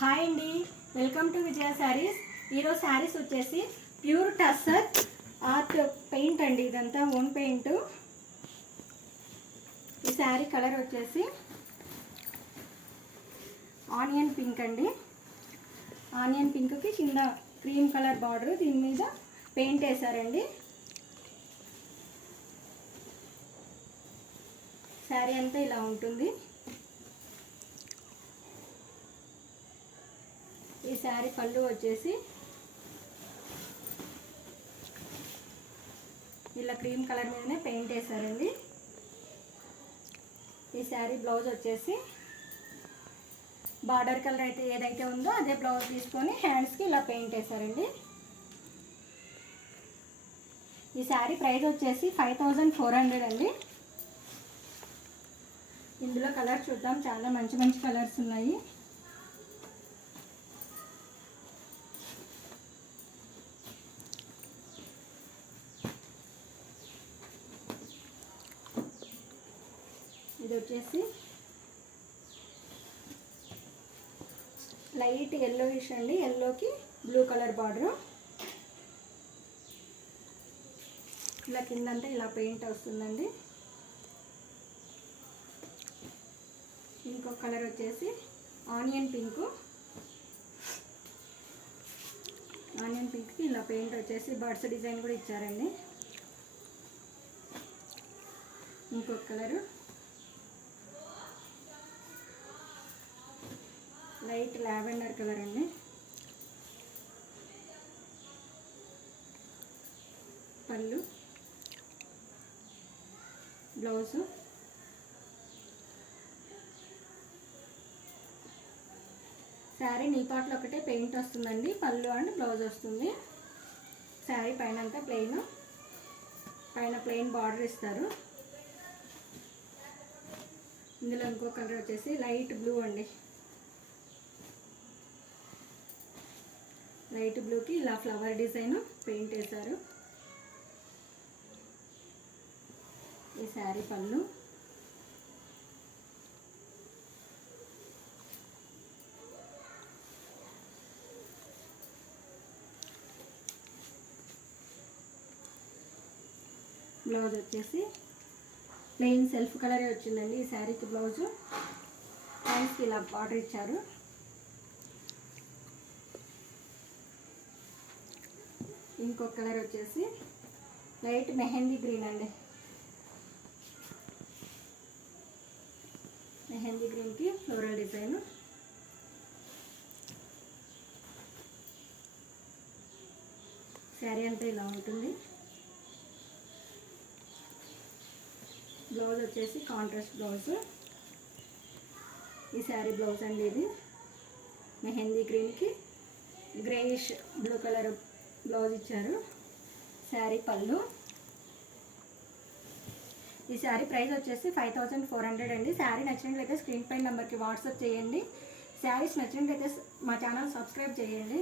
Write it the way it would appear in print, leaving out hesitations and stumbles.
హాయ్ అండి, welcome to విజయ శారీస్. ఈరోజు శారీస్ వచ్చేసి ప్యూర్ టస్సర్ ఆర్ట్ పెయింట్ అండి. ఇదంతా ఓన్ పెయింట్. ఈ శారీ కలర్ వచ్చేసి ఆనియన్ పింక్ అండి. ఆనియన్ పింక్కి కింద క్రీమ్ కలర్ బార్డర్, దీని మీద పెయింట్ వేసారండి. శారీ అంతా ఇలా ఉంటుంది. ఈ శారీ పళ్ళు వచ్చేసి ఇలా క్రీమ్ కలర్ మీదనే పెయింట్ వేసారండి. ఈ శారీ బ్లౌజ్ వచ్చేసి బార్డర్ కలర్ అయితే ఏదైతే ఉందో అదే బ్లౌజ్ తీసుకొని హ్యాండ్స్కి ఇలా పెయింట్ వేసారండి. ఈ శారీ ప్రైస్ వచ్చేసి 5400 అండి. ఇందులో కలర్ చూద్దాం, చాలా మంచి మంచి కలర్స్ ఉన్నాయి. ఇది వచ్చేసి లైట్ ఎల్లోయిష్ అండి. ఎల్లోకి బ్లూ కలర్ బార్డర్. ఇలా కిందంతా ఇలా పెయింట్ వస్తుందండి. ఇంకొక కలర్ వచ్చేసి ఆనియన్ పింక్. ఆనియన్ పింక్కి ఇలా పెయింట్ వచ్చేసి బర్డ్స్ డిజైన్ కూడా ఇచ్చారండి. ఇంకొక కలరు లైట్ లావెండర్ కలర్ అండి. పళ్ళు, బ్లౌజు. శారీ నీపాట్లో ఒకటే పెయింట్ వస్తుందండి. పళ్ళు అండ్ బ్లౌజ్ వస్తుంది. శారీ పైన అంతా ప్లెయిన్, పైన ప్లెయిన్ బార్డర్ ఇస్తారు. ఇందులో ఇంకో కలర్ వచ్చేసి లైట్ బ్లూ అండి. లైట్ బ్లూకి ఇలా ఫ్లవర్ డిజైన్ పెయింట్ వేశారు. ఈ శారీ పళ్ళు, బ్లౌజ్ వచ్చేసి ప్లెయిన్ సెల్ఫ్ కలరే వచ్చిందండి. ఈ శారీకి బ్లౌజు హ్యాండ్స్కి ఇలా బార్డర్ ఇచ్చారు. ఇంకొక కలర్ వచ్చేసి లైట్ మెహందీ గ్రీన్ అండి. మెహందీ గ్రీన్కి ఫ్లోరల్ డిజైన్. శారీ అంతా ఇలా ఉంటుంది. బ్లౌజ్ వచ్చేసి కాంట్రాస్ట్ బ్లౌజ్. ఈ శారీ బ్లౌజ్ అండి. ఇది మెహందీ గ్రీన్కి గ్రేయిష్ బ్లూ కలర్ బ్లౌజ్ ఇచ్చారు. శారీ పళ్ళు. ఈ శారీ ప్రైస్ వచ్చేసి 5400 అండి. శారీ నచ్చినట్లయితే స్క్రీన్ పై నెంబర్కి వాట్సాప్ చేయండి. శారీస్ నచ్చినట్లయితే మా ఛానల్ సబ్స్క్రైబ్ చేయండి.